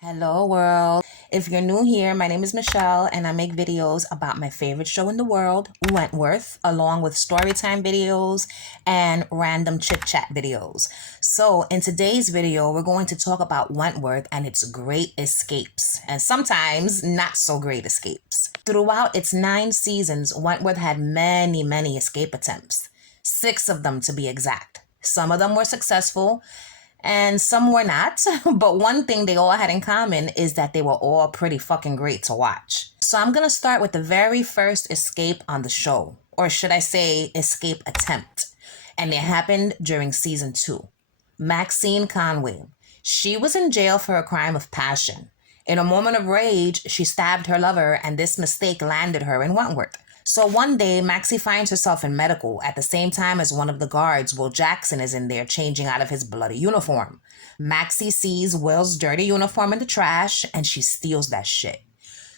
Hello world. If you're new here, my name is Michelle and I make videos about my favorite show in the world, Wentworth, along with storytime videos and random chit chat videos. So in today's video, we're going to talk about Wentworth and its great escapes and sometimes not so great escapes. Throughout its 9 seasons, Wentworth had many escape attempts, 6 of them to be exact. Some of them were successful and some were not, but one thing they all had in common is that they were all pretty fucking great to watch. So I'm gonna start with the very first escape on the show, or should I say escape attempt, and it happened during season 2. Maxine Conway. She was in jail for a crime of passion. In a moment of rage, she stabbed her lover and this mistake landed her in Wentworth. So one day, Maxie finds herself in medical at the same time as one of the guards. Will Jackson is in there changing out of his bloody uniform. Maxie sees Will's dirty uniform in the trash and she steals that shit.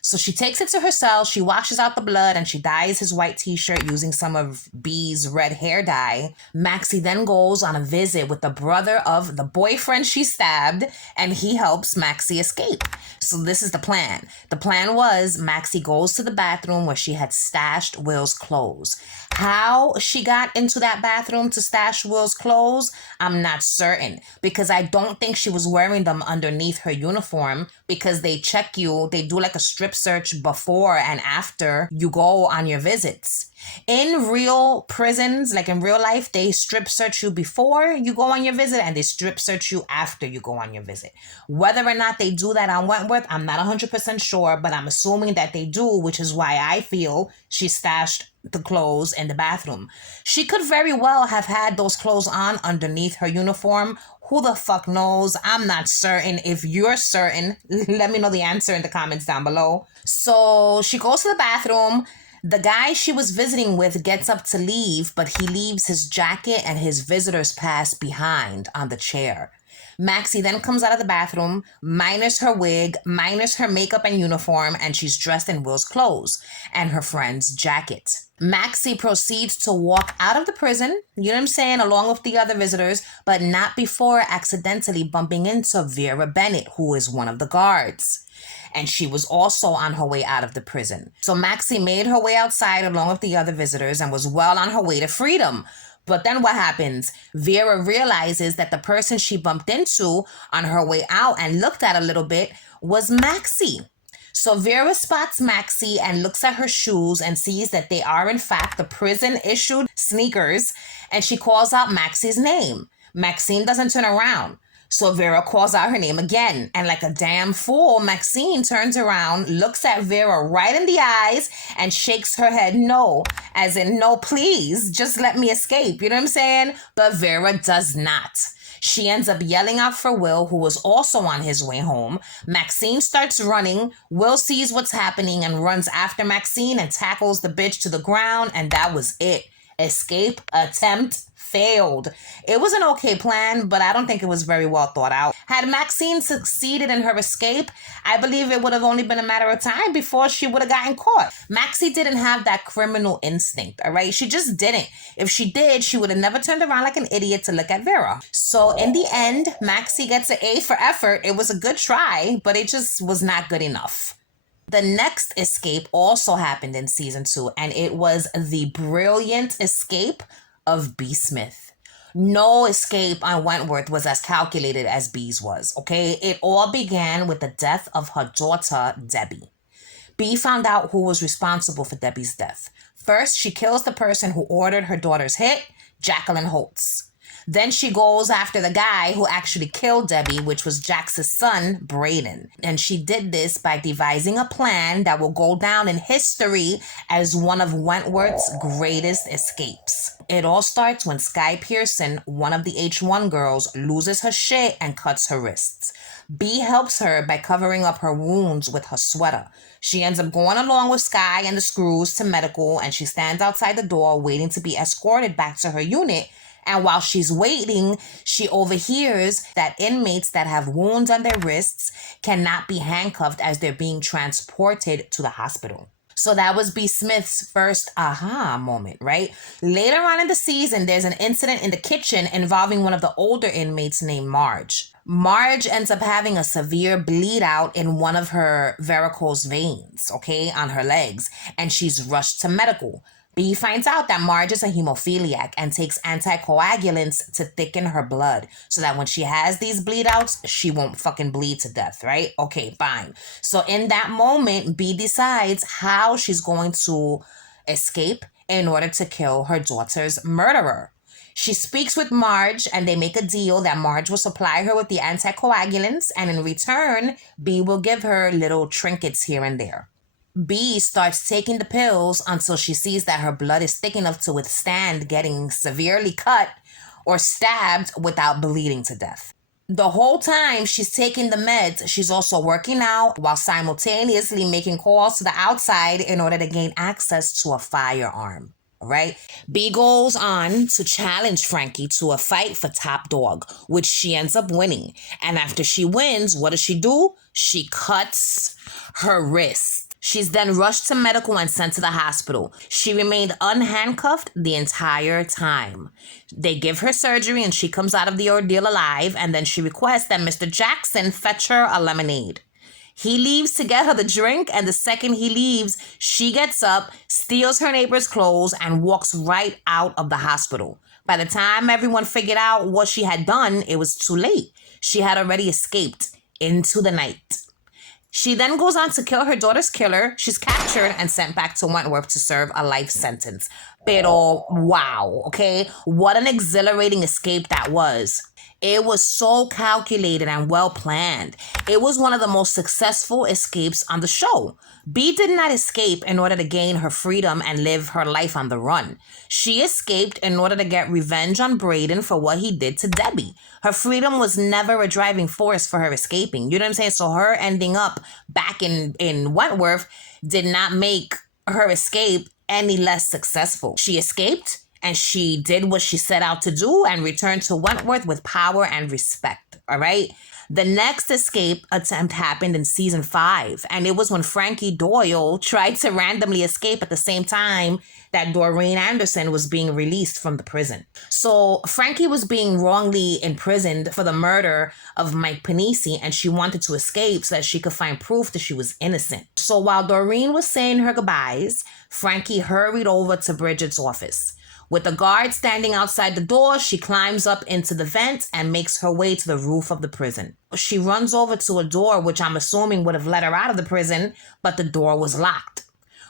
So she takes it to her cell, she washes out the blood, and she dyes his white t-shirt using some of Bea's red hair dye. Maxie then goes on a visit with the brother of the boyfriend she stabbed, and he helps Maxie escape. So this is the plan. The plan was Maxie goes to the bathroom where she had stashed Will's clothes. How she got into that bathroom to stash Will's clothes, I'm not certain, because I don't think she was wearing them underneath her uniform, because they check you, they do like a strip search before and after you go on your visits. In real prisons, like in real life, they strip search you before you go on your visit and they strip search you after you go on your visit. Whether or not they do that on Wentworth, I'm not 100% sure, but I'm assuming that they do, which is why I feel she stashed the clothes in the bathroom. She could very well have had those clothes on underneath her uniform. Who the fuck knows? I'm not certain. If you're certain, let me know the answer in the comments down below. So she goes to the bathroom. The guy she was visiting with gets up to leave, but he leaves his jacket and his visitor's pass behind on the chair. Maxie then comes out of the bathroom, minus her wig, minus her makeup and uniform, and she's dressed in Will's clothes and her friend's jacket. Maxie proceeds to walk out of the prison, you know what I'm saying, along with the other visitors, but not before accidentally bumping into Vera Bennett, who is one of the guards. And she was also on her way out of the prison. So Maxie made her way outside along with the other visitors and was well on her way to freedom. But then what happens? Vera realizes that the person she bumped into on her way out and looked at a little bit was Maxie. So Vera spots Maxie and looks at her shoes and sees that they are in fact the prison-issued sneakers, and she calls out Maxie's name. Maxine doesn't turn around. So Vera calls out her name again, and like a damn fool, Maxine turns around, looks at Vera right in the eyes, and shakes her head no, as in no, please, just let me escape, you know what I'm saying? But Vera does not. She ends up yelling out for Will, who was also on his way home. Maxine starts running. Will sees what's happening and runs after Maxine and tackles the bitch to the ground, and that was it. Escape attempt failed. It was an okay plan, but I don't think it was very well thought out. Had Maxine succeeded in her escape, I believe it would have only been a matter of time before she would have gotten caught. Maxie didn't have that criminal instinct, all right? She just didn't. If she did, she would have never turned around like an idiot to look at Vera. So in the end, Maxie gets an A for effort. It was a good try, but it just was not good enough. The next escape also happened in season 2, and it was the brilliant escape of Bea Smith. No escape on Wentworth was as calculated as Bea's was, okay? It all began with the death of her daughter, Debbie. Bea found out who was responsible for Debbie's death. First, she kills the person who ordered her daughter's hit, Jacqueline Holtz. Then she goes after the guy who actually killed Debbie, which was Jax's son, Braden. And she did this by devising a plan that will go down in history as one of Wentworth's greatest escapes. It all starts when Sky Pearson, one of the H1 girls, loses her shit and cuts her wrists. Bea helps her by covering up her wounds with her sweater. She ends up going along with Sky and the Screws to medical, and she stands outside the door waiting to be escorted back to her unit. And while she's waiting, she overhears that inmates that have wounds on their wrists cannot be handcuffed as they're being transported to the hospital. So that was Bea Smith's first aha moment, right? Later on in the season, there's an incident in the kitchen involving one of the older inmates named Marge. Marge ends up having a severe bleed out in one of her varicose veins, okay, on her legs, and she's rushed to medical. Bea finds out that Marge is a hemophiliac and takes anticoagulants to thicken her blood so that when she has these bleed outs, she won't fucking bleed to death, right? Okay, fine. So in that moment, Bea decides how she's going to escape in order to kill her daughter's murderer. She speaks with Marge and they make a deal that Marge will supply her with the anticoagulants, and in return, Bea will give her little trinkets here and there. Bea starts taking the pills until she sees that her blood is thick enough to withstand getting severely cut or stabbed without bleeding to death. The whole time she's taking the meds, she's also working out while simultaneously making calls to the outside in order to gain access to a firearm. Right? Bea goes on to challenge Frankie to a fight for top dog, which she ends up winning. And after she wins, what does she do? She cuts her wrist. She's then rushed to medical and sent to the hospital. She remained unhandcuffed the entire time. They give her surgery and she comes out of the ordeal alive, and then she requests that Mr. Jackson fetch her a lemonade. He leaves to get her the drink, and the second he leaves, she gets up, steals her neighbor's clothes, and walks right out of the hospital. By the time everyone figured out what she had done, it was too late. She had already escaped into the night. She then goes on to kill her daughter's killer. She's captured and sent back to Wentworth to serve a life sentence. Pero wow, okay? What an exhilarating escape that was. It was so calculated and well planned. It was one of the most successful escapes on the show. Bea did not escape in order to gain her freedom and live her life on the run. She escaped in order to get revenge on Braden for what he did to Debbie. Her freedom was never a driving force for her escaping. You know what I'm saying? So her ending up back in Wentworth did not make her escape any less successful. She escaped, and she did what she set out to do and returned to Wentworth with power and respect, all right? The next escape attempt happened in season 5, and it was when Frankie Doyle tried to randomly escape at the same time that Doreen Anderson was being released from the prison. So Frankie was being wrongly imprisoned for the murder of Mike Panisi, and she wanted to escape so that she could find proof that she was innocent. So while Doreen was saying her goodbyes, Frankie hurried over to Bridget's office. With the guard standing outside the door, she climbs up into the vent and makes her way to the roof of the prison. She runs over to a door, which I'm assuming would have let her out of the prison, but the door was locked.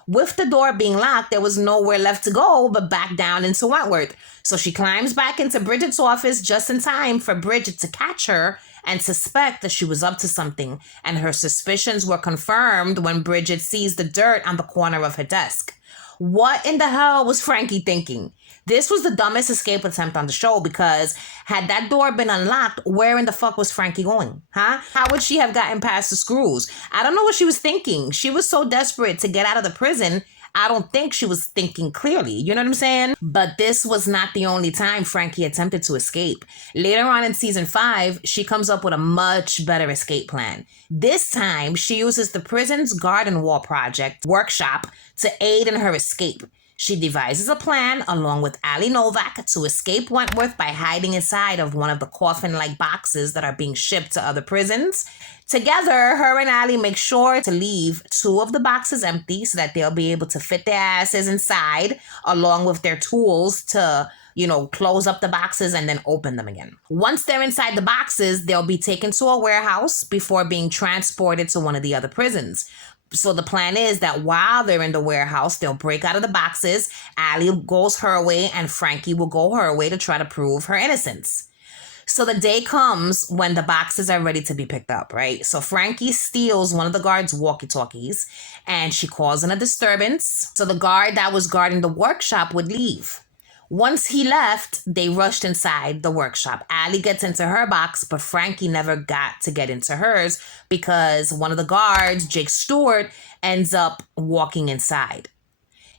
With the door being locked, there was nowhere left to go but back down into Wentworth. So she climbs back into Bridget's office just in time for Bridget to catch her and suspect that she was up to something. And her suspicions were confirmed when Bridget sees the dirt on the corner of her desk. What in the hell was Frankie thinking? This was the dumbest escape attempt on the show, because had that door been unlocked, where in the fuck was Frankie going? Huh? How would she have gotten past the screws? I don't know what she was thinking. She was so desperate to get out of the prison, I don't think she was thinking clearly. You know what I'm saying? But this was not the only time Frankie attempted to escape. Later on in season 5, she comes up with a much better escape plan. This time, she uses the prison's garden wall project workshop to aid in her escape. She devises a plan along with Ali Novak to escape Wentworth by hiding inside of one of the coffin-like boxes that are being shipped to other prisons. Together, her and Ali make sure to leave 2 of the boxes empty so that they'll be able to fit their asses inside, along with their tools to, close up the boxes and then open them again. Once they're inside the boxes, they'll be taken to a warehouse before being transported to one of the other prisons. So the plan is that while they're in the warehouse, they'll break out of the boxes, Allie goes her way, and Frankie will go her way to try to prove her innocence. So the day comes when the boxes are ready to be picked up, right? So Frankie steals one of the guard's walkie-talkies, and she calls in a disturbance. So the guard that was guarding the workshop would leave. Once he left, they rushed inside the workshop. Allie gets into her box, but Frankie never got to get into hers because one of the guards, Jake Stewart, ends up walking inside.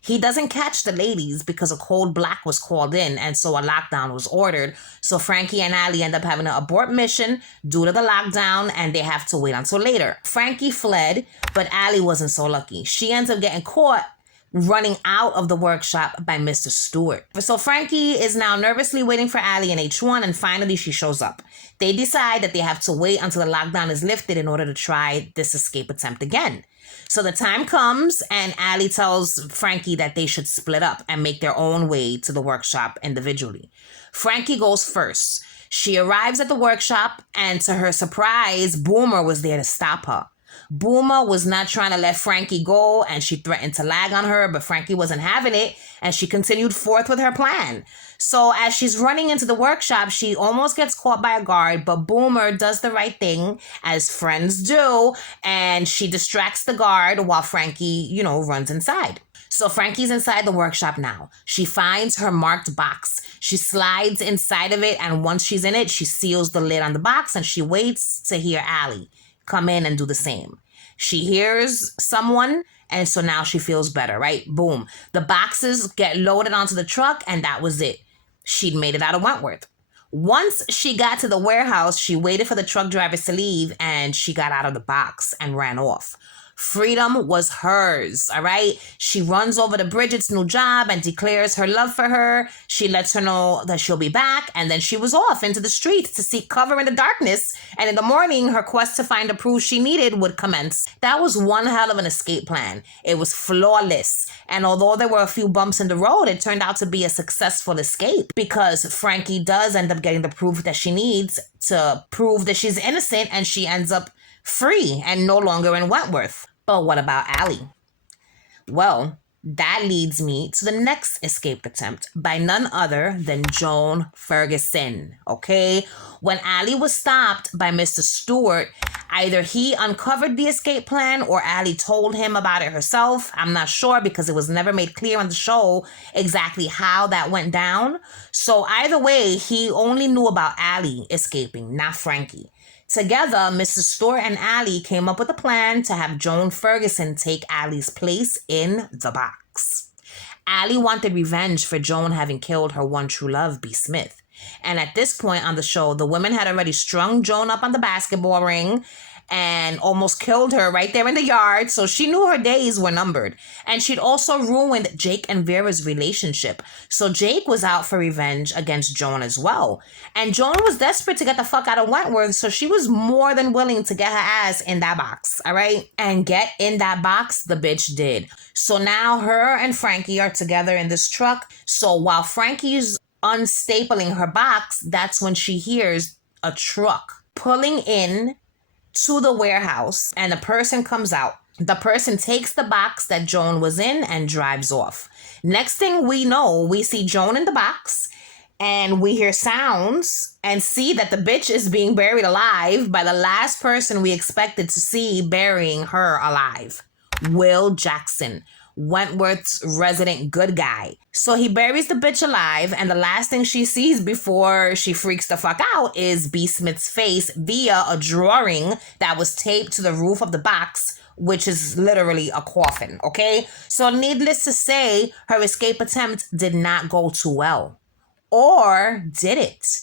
He doesn't catch the ladies because a code black was called in, and so a lockdown was ordered. So Frankie and Allie end up having to abort mission due to the lockdown, and they have to wait until later. Frankie fled, but Allie wasn't so lucky. She ends up getting caught running out of the workshop by Mr. Stewart. So Frankie is now nervously waiting for Allie in H1, and finally she shows up. They decide that they have to wait until the lockdown is lifted in order to try this escape attempt again. So the time comes, and Allie tells Frankie that they should split up and make their own way to the workshop individually. Frankie goes first. She arrives at the workshop, and to her surprise, Boomer was there to stop her. Boomer was not trying to let Frankie go, and she threatened to lag on her, but Frankie wasn't having it, and she continued forth with her plan. So as she's running into the workshop, she almost gets caught by a guard, but Boomer does the right thing, as friends do, and she distracts the guard while Frankie, runs inside. So Frankie's inside the workshop now. She finds her marked box. She slides inside of it, and once she's in it, she seals the lid on the box, and she waits to hear Allie come in and do the same. She hears someone, and so now she feels better, right? Boom. The boxes get loaded onto the truck, and that was it. She'd made it out of Wentworth. Once she got to the warehouse, she waited for the truck drivers to leave, and she got out of the box and ran off. Freedom was hers, all right? She runs over to Bridget's new job and declares her love for her. She lets her know that she'll be back, and then she was off into the streets to seek cover in the darkness, and in the morning, her quest to find the proof she needed would commence. That was one hell of an escape plan. It was flawless, and although there were a few bumps in the road, it turned out to be a successful escape because Frankie does end up getting the proof that she needs to prove that she's innocent, and she ends up free and no longer in Wentworth. But what about Allie? Well, that leads me to the next escape attempt by none other than Joan Ferguson, okay? When Allie was stopped by Mr. Stewart, either he uncovered the escape plan or Allie told him about it herself. I'm not sure because it was never made clear on the show exactly how that went down. So either way, he only knew about Allie escaping, not Frankie. Together, Mr. Stewart and Allie came up with a plan to have Joan Ferguson take Allie's place in the box. Allie wanted revenge for Joan having killed her one true love, Bea Smith. And at this point on the show, the women had already strung Joan up on the basketball ring and almost killed her right there in the yard, so she knew her days were numbered. And she'd also ruined Jake and Vera's relationship, so Jake was out for revenge against Joan as well. And Joan was desperate to get the fuck out of Wentworth, so she was more than willing to get her ass in that box, all right? And get in that box, the bitch did. So now her and Frankie are together in this truck, so while Frankie's unstapling her box, that's when she hears a truck pulling in to the warehouse, and a person comes out. The person takes the box that Joan was in and drives off. Next thing we know, we see Joan in the box, and we hear sounds and see that the bitch is being buried alive by the last person we expected to see burying her alive, Will Jackson, Wentworth's resident good guy. So he buries the bitch alive, and the last thing she sees before she freaks the fuck out is Bea Smith's face via a drawing that was taped to the roof of the box, which is literally a coffin, okay? So needless to say, her escape attempt did not go too well. Or did it?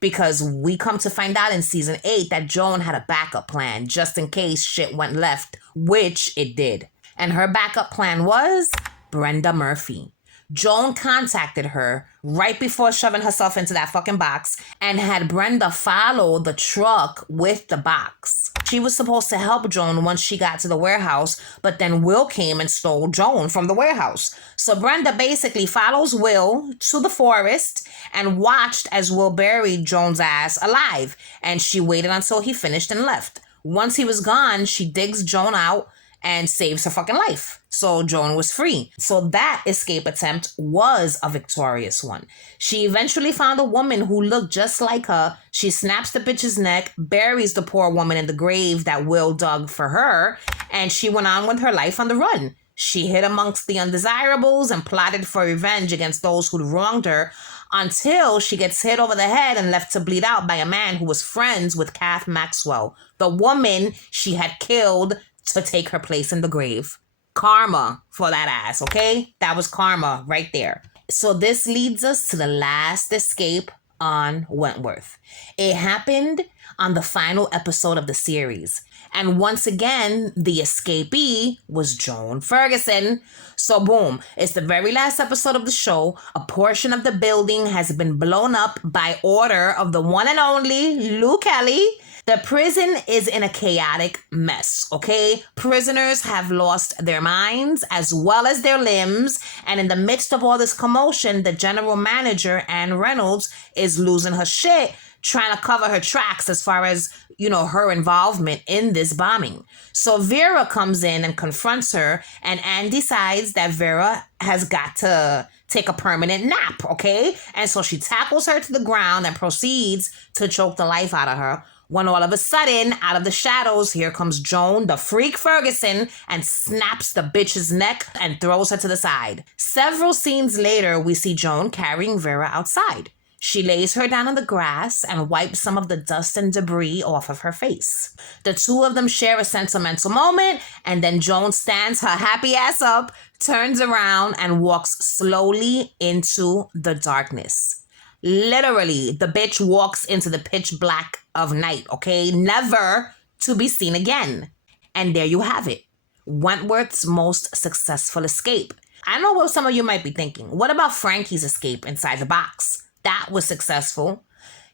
Because we come to find out in season 8 that Joan had a backup plan just in case shit went left, which it did. And her backup plan was Brenda Murphy. Joan contacted her right before shoving herself into that fucking box and had Brenda follow the truck with the box. She was supposed to help Joan once she got to the warehouse, but then Will came and stole Joan from the warehouse. So Brenda basically follows Will to the forest and watched as Will buried Joan's ass alive. And she waited until he finished and left. Once he was gone, she digs Joan out and saves her fucking life. So Joan was free. So that escape attempt was a victorious one. She eventually found a woman who looked just like her. She snaps the bitch's neck, buries the poor woman in the grave that Will dug for her, and she went on with her life on the run. She hid amongst the undesirables and plotted for revenge against those who'd wronged her until she gets hit over the head and left to bleed out by a man who was friends with Kath Maxwell, the woman she had killed to take her place in the grave. Karma for that ass, okay? That was karma right there. So this leads us to the last escape on Wentworth. It happened on the final episode of the series. And once again, the escapee was Joan Ferguson. So boom, it's the very last episode of the show. A portion of the building has been blown up by order of the one and only Lou Kelly. The prison is in a chaotic mess, okay? Prisoners have lost their minds as well as their limbs. And in the midst of all this commotion, the general manager, Ann Reynolds, is losing her shit, trying to cover her tracks as far as, her involvement in this bombing. So Vera comes in and confronts her, and Ann decides that Vera has got to take a permanent nap, okay? And so she tackles her to the ground and proceeds to choke the life out of her. When all of a sudden, out of the shadows, here comes Joan, the freak Ferguson, and snaps the bitch's neck and throws her to the side. Several scenes later, we see Joan carrying Vera outside. She lays her down on the grass and wipes some of the dust and debris off of her face. The two of them share a sentimental moment, and then Joan stands her happy ass up, turns around, and walks slowly into the darkness. Literally, the bitch walks into the pitch black of night, okay? Never to be seen again. And there you have it. Wentworth's most successful escape. I know what some of you might be thinking. What about Frankie's escape inside the box? That was successful.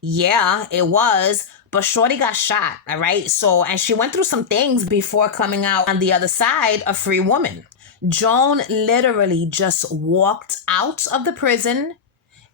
Yeah, it was. But Shorty got shot, all right? So, and she went through some things before coming out on the other side a free woman. Joan literally just walked out of the prison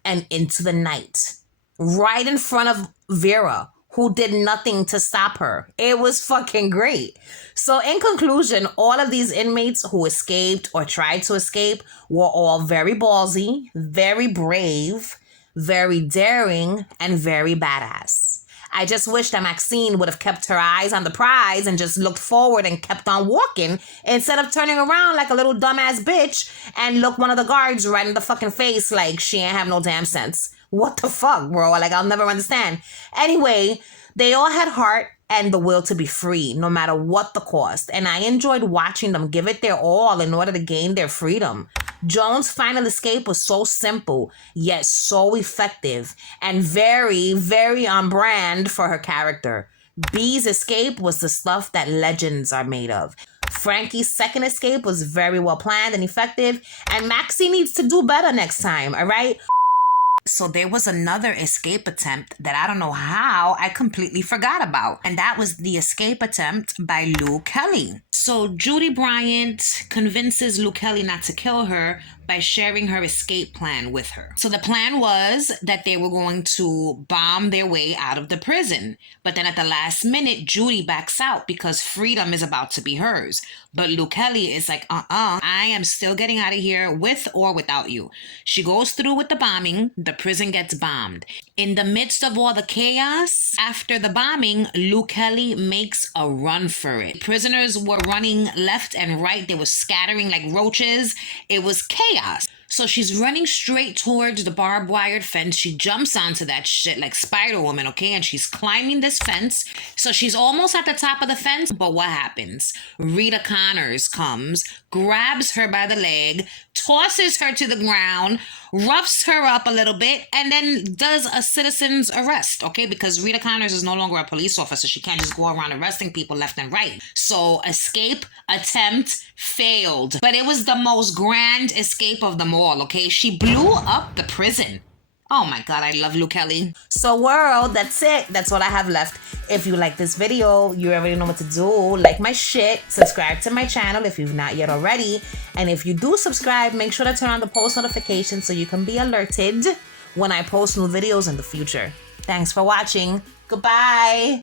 and into the night, right in front of Vera, who did nothing to stop her. It was fucking great. So in conclusion, all of these inmates who escaped or tried to escape were all very ballsy, very brave, very daring, and very badass. I just wish that Maxine would have kept her eyes on the prize and just looked forward and kept on walking instead of turning around like a little dumbass bitch and look one of the guards right in the fucking face like she ain't have no damn sense. What the fuck, bro? Like, I'll never understand. Anyway, they all had heart and the will to be free, no matter what the cost. And I enjoyed watching them give it their all in order to gain their freedom. Joan's final escape was so simple, yet so effective, and very, very on brand for her character. Bea's escape was the stuff that legends are made of. Frankie's second escape was very well planned and effective, and Maxie needs to do better next time, all right? So there was another escape attempt that I don't know how I completely forgot about. And that was the escape attempt by Lou Kelly. So Judy Bryant convinces Lou Kelly not to kill her by sharing her escape plan with her. So the plan was that they were going to bomb their way out of the prison. But then at the last minute, Judy backs out because freedom is about to be hers. But Lou Kelly is like, I am still getting out of here with or without you. She goes through with the bombing. The prison gets bombed. In the midst of all the chaos, after the bombing, Lou Kelly makes a run for it. Prisoners were running left and right. They were scattering like roaches. It was chaos. So she's running straight towards the barbed wired fence. She jumps onto that shit like Spider-Woman, okay? And she's climbing this fence. So she's almost at the top of the fence. But what happens? Rita Connors comes, grabs her by the leg, tosses her to the ground, roughs her up a little bit, and then does a citizen's arrest, okay? Because Rita Connors is no longer a police officer. She can't just go around arresting people left and right. So escape attempt failed. But it was the most grand escape of them all, okay? She blew up the prison. Oh my God, I love Lou Kelly. So world, that's it. That's what I have left. If you like this video, you already know what to do. Like my shit, subscribe to my channel if you've not yet already. And if you do subscribe, make sure to turn on the post notifications so you can be alerted when I post new videos in the future. Thanks for watching. Goodbye.